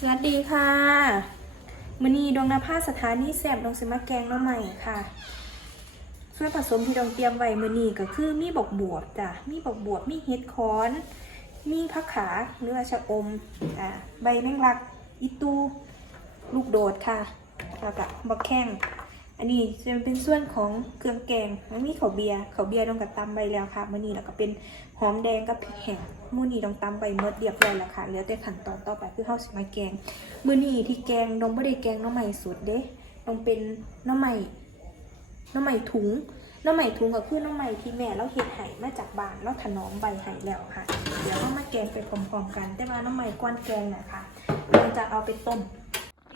สวัสดีค่ะมือนีดวงนภาสถานีแสบดวงสมาแกงน้องใหม่ค่ะส่วนผสมที่ดองเตรียมไว้มือนีก็คือมีบกบวบจ้ะมีบกบวบมีเฮ็ดคอน มีผักขาเนื้อชะอมอ่าใบแมงลัก อิตู ลูกโดดค่ะแล้วก็บักแข้ง อันนี้จะเป็นส่วนของเครื่องแกงมันมีข้าวเบียร์ข้าวเบียร์ต้องกับตำใบแล้วค่ะมือนี้แล้วก็เป็นหอมแดงกับพริกแห้งมือนี้ต้องตำใบเมดเรียบร้อยแล้วค่ะเหลือแต่ขั้นตอนต่อไปคือเฮาสิมาแกงมือนี้ที่แกงน้องบ่ได้แกงน้องใหม่สุดเด้ต้องเป็นน้องใหม่น้องใหม่ถุงน้องใหม่ถุงก็คือน้องใหม่ที่แม่เราเฮ็ดไห้มาจากบ้านเราถนอมใบไห้แล้วค่ะ เดี๋ยวเรามาแกงไปพร้อมๆกัน แต่ว่าน้องใหม่ก้อนแกงน่ะค่ะเราจะเอาไปต้ม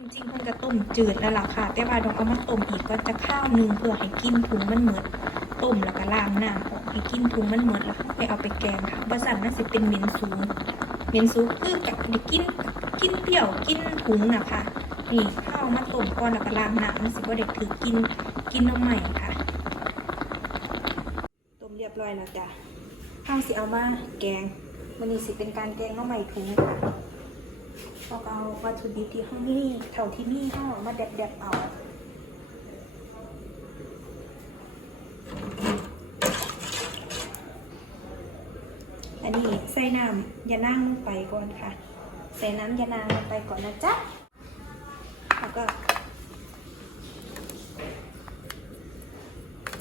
จริงๆมันก็ต้มจืดแล้วล่ะค่ะ แต่ว่าเราก็มาต้มอีกก็จะข้าวนึงเพื่อให้กินถุงมันเหมือนต้มแล้วก็ล้างน้ำออกให้กินถุงมันเหมือนแล้วก็ไปเอาไปแกงค่ะบะสันมันสิเป็นเหม็นสูงเหม็นสูงคือกับได้กินกินเปรี้ยวกินถุงนะคะนี่ข้าวมาต้มก่อนแล้วก็ล้างน้ำมันสิบ่ได้ถือกินกินน้ำใหม่ค่ะต้มเรียบร้อยแล้วจ้ะข้าวสิเอามาแกงวันนี้สิเป็นการแกงน้ำใหม่ถุงค่ะ เราก็เอาวัตถุดิบที่ห้องนี่เท่าที่นี่ห้องมาแดดๆเอาอันนี้ใส่น้ำยานั่งลงไปก่อนค่ะ ใส่น้ำยานางลงไปก่อนนะจ๊ะ แล้วก็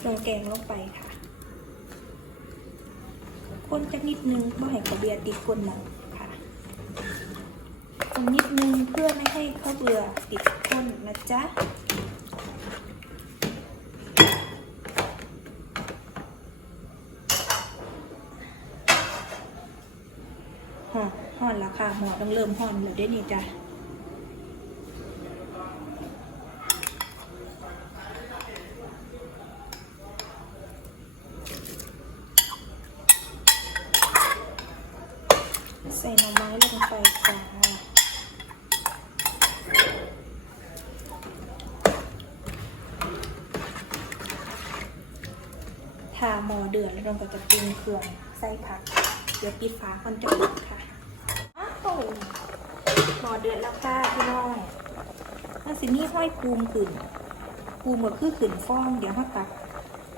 ลงแกงลงไปค่ะ คนจักนิดนึงเพื่อให้กระเบียร์ติดคนหมอง ค่ะคนนิดนึงเพื่อไม่ให้ข้าวเบื่อติดก้นนะจ๊ะห่อห่อนแล้วค่ะหมอต้องเริ่มห่อนเลยได้นี่จ้ะใส่หน่อไม้ลงไปจ้า ทาหมอเดือดแล้วเราก็จะปรุงเครื่องใส่ผัก เดี๋ยวปิดฝาก่อนจะอุดค่ะอ้าวหมอเดือดแล้วค่ะพี่น้องน่าสินี่ห้อยภูมขึ้นภูมก็คือขึ้นฟอง เดี๋ยวเขาตัก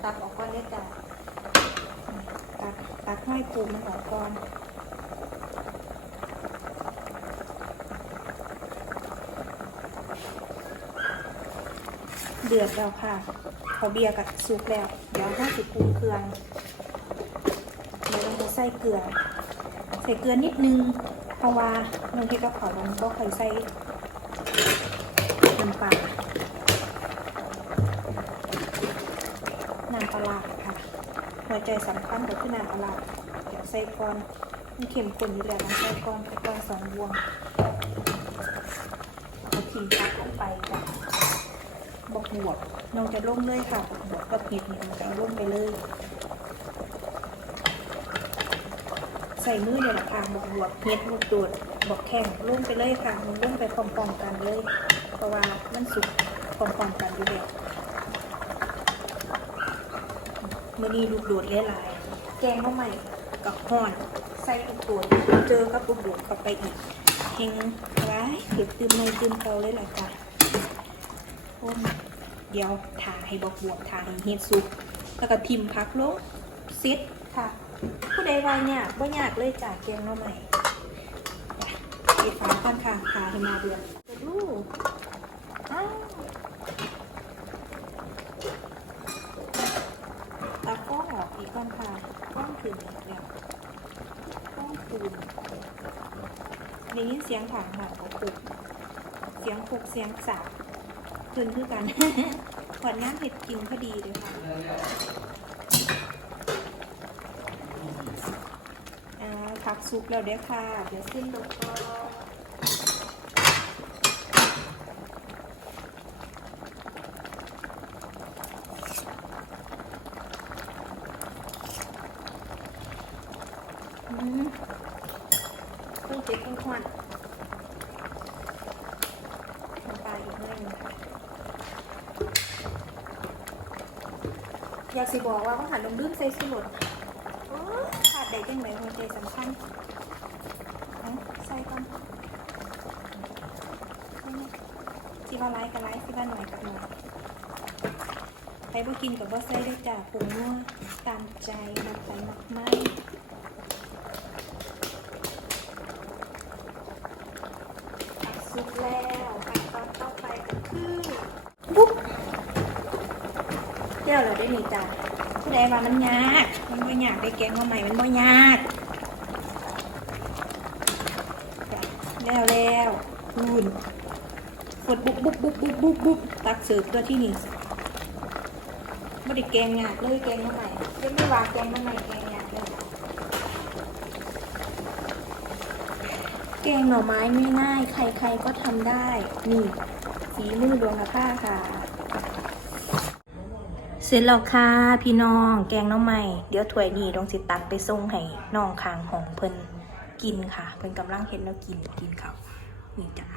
ตักออกก่อนเลยจ้ะตักตักห้อยภูมมันออกก่อนเดือดแล้วค่ะ เขาเบียร์กับซุปแล้ว ดี๋ยวห้าสิปรุงเครื่องเดี๋ยวเราจะใส่เกลือ ใส่เกลือนิดนึง เพราะว่าบางทีกับเขามันก็เคยใส่น้ำปลาน้ำปลาค่ะ หัวใจสำคัญก็คือน้ำปลาเดี๋ยวใส่ก่อนมันเค็มข้นอยู่แล้วนะใส่ก่อนใส่ก่อนสองบวงเอาทิ้งพักลงไปจ้ะ บอกบวกน้องจะลงเลยค่ะบอกบวกกับเห็ดนี่มันจะลงไปเลย ใส่มือเนี่ยแหละค่ะบอกบวกเห็ดลูกโดดบอกแข่งลงไปเลยค่ะมันลงไปพร้อมๆกันเลย เพราะว่ามันสุกพร้อมๆกันอยู่แล้วมื่อนี้ลูกโดดหลายๆแกงข้าวใหม่กับห่อนใส่ลูกโดดเจอกับลูกโดดเข้าไปอีกเฮงร้ายเก็บตื่มในตื่มเตาเลยแหละจ้ะ ต้มเดี๋ยวทาให้บอกบวกทาให้เฮ็ดซุปแล้วก็ทิมพักลงเซ็ตค่ะ ผู้ใดว่าเนี่ยบ่ยากเลยจากเกียงเราใหม่ปิดฝาก่อนค่ะทาให้มาเดือนเปิดลูกอ้าตากล้อออกอีกก่อนค่ะก้องถึงแล้วก้องคืนได้ยินเสียงผางหอกกุกเสียงคุกเสียงสาบ คืนคือกันขวดน้ำเห็ดกินพอดีเลยค่ะผักซุปแล้วเด้ค่ะ เดี๋ยวขึ้นลงก็อืมเครื่องเจ็ดเครื่องควันำปลาอีกหน่อยหนึงค่ะ อยากสิบอกว่าเขาหันลงดื้มใส่สุดขาดได้จังไหนหัวใจสำคัญใส่ก่อนสิว่าไลค์กับไลค์สิว่าหน่อยกับหน่อยใครบ่กินกับบ่ใส่ได้จ้ะผงนัวตามใจมักใส่มักไม่ผักสุกแล้ว เดี๋ยวเราได้นี่จ้ะผู้ใดว่ามันยาก มันบ่ยากได้แกงมาใหม่มันบ่ยากแล้วแล้วคูณกดบุบบุบบุบบุบบุบบุบตักเสิร์ฟตัวที่นี่ไม่ได้แกงงากเลยแกงมาใหม่เรียกไม่ว่าแกงมาใหม่แกงงากเลยแกงหน่อไม้ไม่ง่าย ใครๆก็ทำได้ นี่ฝีมือดวงผ้าค่ะ สร็จแล้วค่ะพี่น้องแกงน้องใหม่เดี๋ยวถ้วยนี้ต้องสิตักไปส่งให้น้องคางของเพิ่นกินค่ะ เพิ่นกำลังเห็นแล้วกินกินเขานี่จ้า